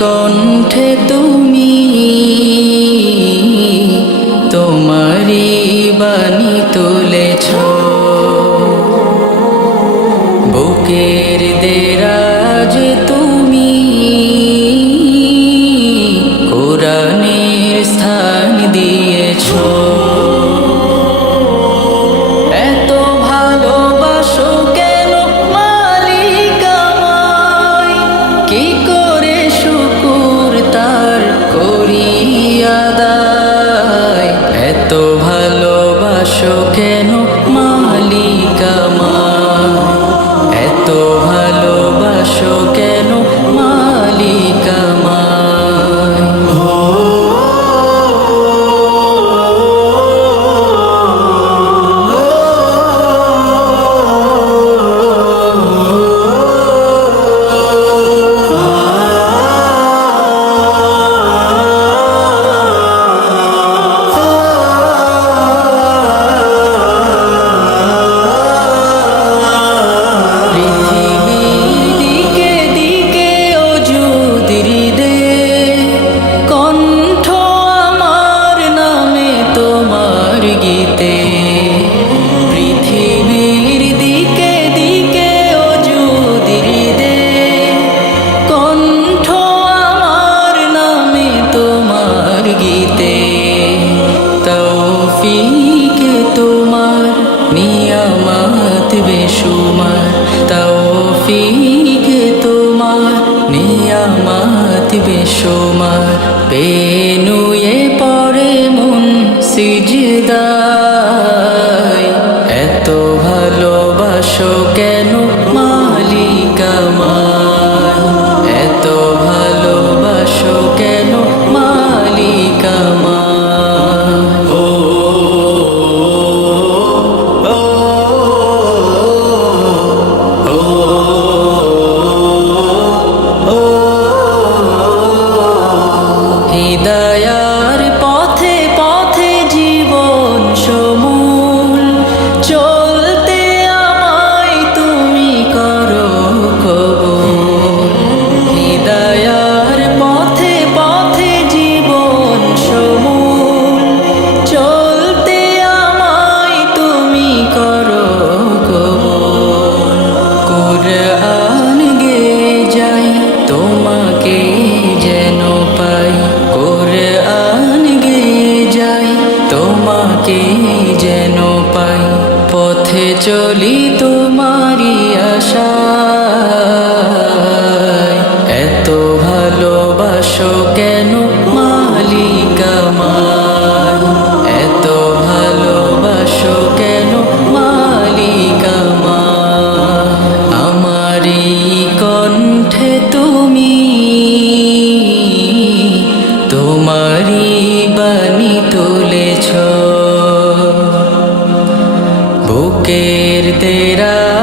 কণ্ঠে তো Okay. গীতে তৌফিকে তোমার নিয়ামত বেশুমার। তৌফিকে তোমার নিয়ামত বেশুমার। বে কি যেন পাই পথে চলি তো বুকের তেরা